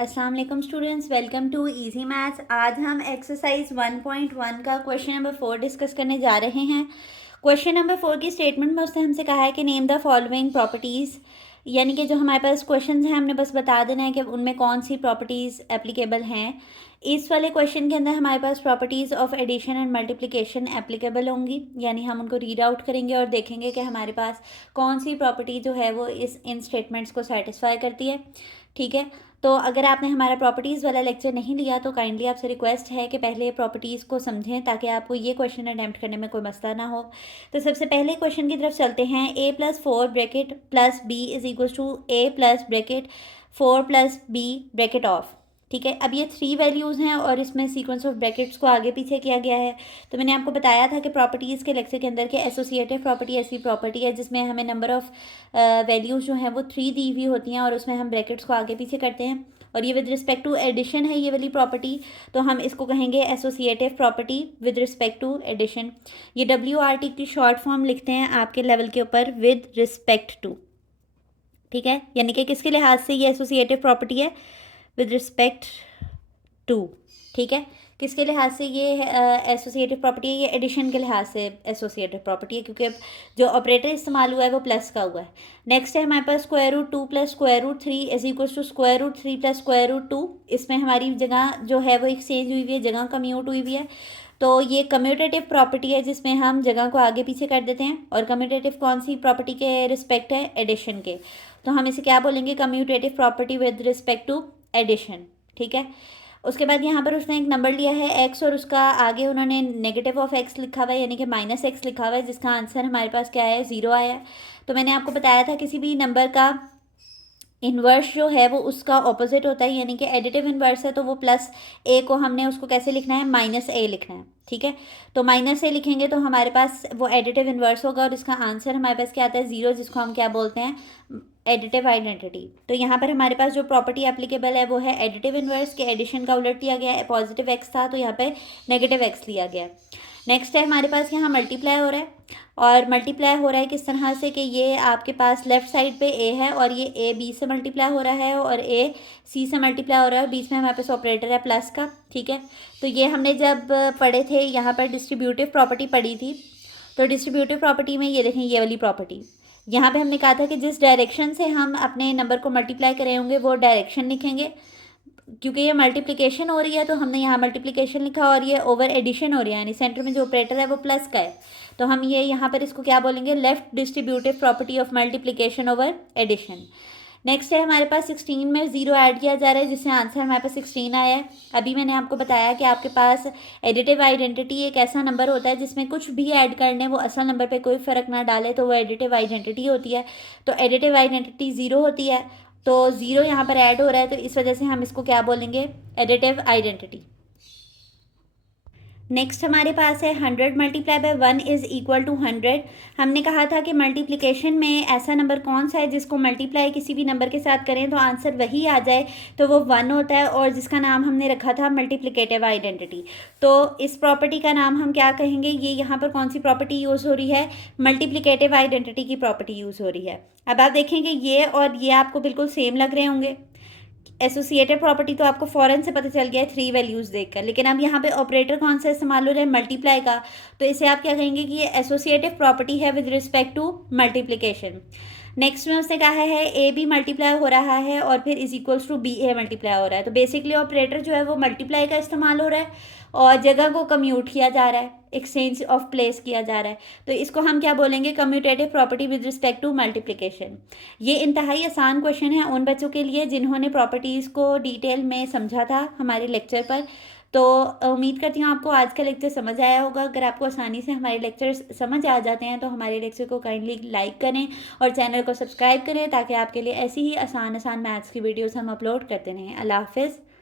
अस्सलाम वालेकुम students, welcome to easy maths. आज हम एक्सरसाइज 1.1 का क्वेश्चन नंबर 4 डिस्कस करने जा रहे हैं। क्वेश्चन नंबर 4 की स्टेटमेंट में उसने हमसे कहा है कि नेम द फॉलोइंग प्रॉपर्टीज़, यानी कि जो हमारे पास क्वेश्चन हैं हमने बस बता देना है कि उनमें कौन सी प्रॉपर्टीज़ एप्लीकेबल हैं। इस वाले क्वेश्चन के अंदर हमारे पास properties of addition and multiplication applicable होंगी, यानी हम उनको रीड आउट करेंगे और देखेंगे कि हमारे पास कौन सी प्रॉपर्टी जो है वो इन स्टेटमेंट्स को सेटिस्फाई करती है। ठीक है, तो अगर आपने हमारा प्रॉपर्टीज़ वाला लेक्चर नहीं लिया तो काइंडली आपसे रिक्वेस्ट है कि पहले प्रॉपर्टीज़ को समझें ताकि आपको ये क्वेश्चन अटैम्प्ट करने में कोई मसला ना हो। तो सबसे पहले क्वेश्चन की तरफ चलते हैं। a+4 bracket plus b is equal to a plus bracket 4 plus b bracket of. ठीक है, अब ये 3 वैल्यूज़ हैं और इसमें सीक्वेंस ऑफ ब्रैकेट्स को आगे पीछे किया गया है। तो मैंने आपको बताया था कि प्रॉपर्टीज़ के लेक्चर के अंदर के एसोसिएटिव प्रॉपर्टी ऐसी प्रॉपर्टी है जिसमें हमें नंबर ऑफ़ वैल्यूज़ जो हैं वो 3 दी हुई होती हैं और उसमें हम ब्रैकेट्स को आगे पीछे करते हैं। और ये विद रिस्पेक्ट टू एडिशन है ये वाली प्रॉपर्टी, तो हम इसको कहेंगे associative property with respect to addition. ये WRT की शॉर्ट फॉर्म लिखते हैं आपके लेवल के ऊपर, विद रिस्पेक्ट टू। ठीक है, यानी कि किसके लिहाज से ये एसोसिएटिव प्रॉपर्टी है? With respect to. ठीक है, किसके लिहाज से ये एसोसिएटिव प्रॉपर्टी है? ये एडिशन के लिहाज से एसोसिएटिव प्रॉपर्टी है, क्योंकि अब जो ऑपरेटर इस्तेमाल हुआ है वो प्लस का हुआ है। नेक्स्ट है हमारे पास √2 plus √3 is equal to √3 plus √2। इसमें हमारी जगह जो है वो एक्सचेंज हुई हुई है, जगह कम्यूट हुई हुई है। तो ये कम्यूटेटिव प्रॉपर्टी है जिसमें हम जगह को आगे पीछे कर देते हैं। और कम्यूटेटिव कौन सी प्रॉपर्टी के रिस्पेक्ट है? एडिशन के। तो हम इसे क्या बोलेंगे? Commutative property with respect to addition. ठीक है, उसके बाद यहाँ पर उसने एक नंबर लिया है x और उसका आगे उन्होंने नेगेटिव ऑफ x लिखा हुआ है, यानी कि -x लिखा हुआ है, जिसका आंसर हमारे पास क्या है? 0 आया है। तो मैंने आपको बताया था किसी भी नंबर का इन्वर्स जो है वो उसका ऑपोजिट होता है, यानी कि एडिटिव इन्वर्स है तो वो +a को हमने उसको कैसे लिखना है? -a लिखना है। ठीक है, तो -a लिखेंगे तो हमारे पास वो एडिटिव इन्वर्स होगा और इसका आंसर हमारे पास क्या आता है? 0, जिसको हम क्या बोलते हैं? Additive identity. तो यहाँ पर हमारे पास जो प्रॉपर्टी एप्लीकेबल है वो है एडिटिव इन्वर्स के। एडिशन का उलट दिया गया है, पॉजिटिव x था तो यहाँ पे नेगेटिव x लिया गया है। नेक्स्ट है हमारे पास यहाँ मल्टीप्लाई हो रहा है, और मल्टीप्लाई हो रहा है किस तरह से कि ये आपके पास लेफ्ट साइड पे a है और ये a b से मल्टीप्लाई हो रहा है और a c से मल्टीप्लाई हो रहा है, और बीच में हमारे पास ऑपरेटर है प्लस का। ठीक है, तो ये हमने जब पढ़े थे यहाँ पर डिस्ट्रीब्यूटिव प्रॉपर्टी पढ़ी थी, तो डिस्ट्रीब्यूटिव प्रॉपर्टी में ये देखें ये वाली प्रॉपर्टी, यहाँ पे हमने कहा था कि जिस डायरेक्शन से हम अपने नंबर को मल्टीप्लाई करे होंगे वो डायरेक्शन लिखेंगे। क्योंकि ये मल्टीप्लिकेशन हो रही है तो हमने यहाँ मल्टीप्लिकेशन लिखा, और ये ओवर एडिशन हो रही है, यानी सेंटर में जो ऑपरेटर है वो प्लस का है, तो हम ये यहाँ पर इसको क्या बोलेंगे? Left distributive property of multiplication over addition. Next है हमारे पास 16 में 0 ऐड किया जा रहा है, जिससे आंसर हमारे पास 16 आया है। अभी मैंने आपको बताया कि आपके पास एडिटिव आइडेंटिटी एक ऐसा नंबर होता है जिसमें कुछ भी ऐड करने वो असल नंबर पे कोई फ़र्क ना डाले, तो वो एडिटिव आइडेंटिटी होती है। तो एडिटिव आइडेंटिटी 0 होती है, तो 0 यहाँ पर ऐड हो रहा है, तो इस वजह से हम इसको क्या बोलेंगे? Additive identity. नेक्स्ट हमारे पास है 100 multiply by 1 is equal to 100। हमने कहा था कि मल्टीप्लिकेशन में ऐसा नंबर कौन सा है जिसको मल्टीप्लाई किसी भी नंबर के साथ करें तो आंसर वही आ जाए, तो वो 1 होता है, और जिसका नाम हमने रखा था मल्टीप्लिकेटिव आइडेंटिटी। तो इस प्रॉपर्टी का नाम हम क्या कहेंगे? ये यहाँ पर कौन सी प्रॉपर्टी यूज़ हो रही है? मल्टीप्लिकेटिव आइडेंटिटी की प्रॉपर्टी यूज़ हो रही है। अब आप देखेंगे ये और ये आपको बिल्कुल सेम लग रहे होंगे। एसोसिएटिव प्रॉपर्टी तो आपको फ़ौरन से पता चल गया है 3 वैल्यूज़ देखकर, लेकिन अब यहाँ पे ऑपरेटर कौन सा इस्तेमाल हो रहा है? मल्टीप्लाई का। तो इसे आप क्या कहेंगे कि ये एसोसिएटिव प्रॉपर्टी है with respect to multiplication. Next में उसने कहा है ए बी मल्टीप्लाई हो रहा है और फिर is equals to B A multiply हो रहा है, तो बेसिकली ऑपरेटर जो है वो मल्टीप्लाई का इस्तेमाल हो रहा है और जगह को कम्यूट किया जा रहा है, एक्सचेंज ऑफ प्लेस किया जा रहा है। तो इसको हम क्या बोलेंगे? Commutative property with respect to multiplication. ये इंतहाई आसान क्वेश्चन है उन बच्चों के लिए जिन्होंने प्रॉपर्टीज़ को डिटेल में समझा था हमारे लेक्चर पर। तो उम्मीद करती हूँ आपको आज का लेक्चर समझ आया होगा। अगर आपको आसानी से हमारे लेक्चर्स समझ आ जाते हैं तो हमारे लेक्चर को काइंडली लाइक करें और चैनल को सब्सक्राइब करें, ताकि आपके लिए ऐसी ही आसान मैथ्स की वीडियोस हम अपलोड करते रहें। अल्लाह हाफ़िज़।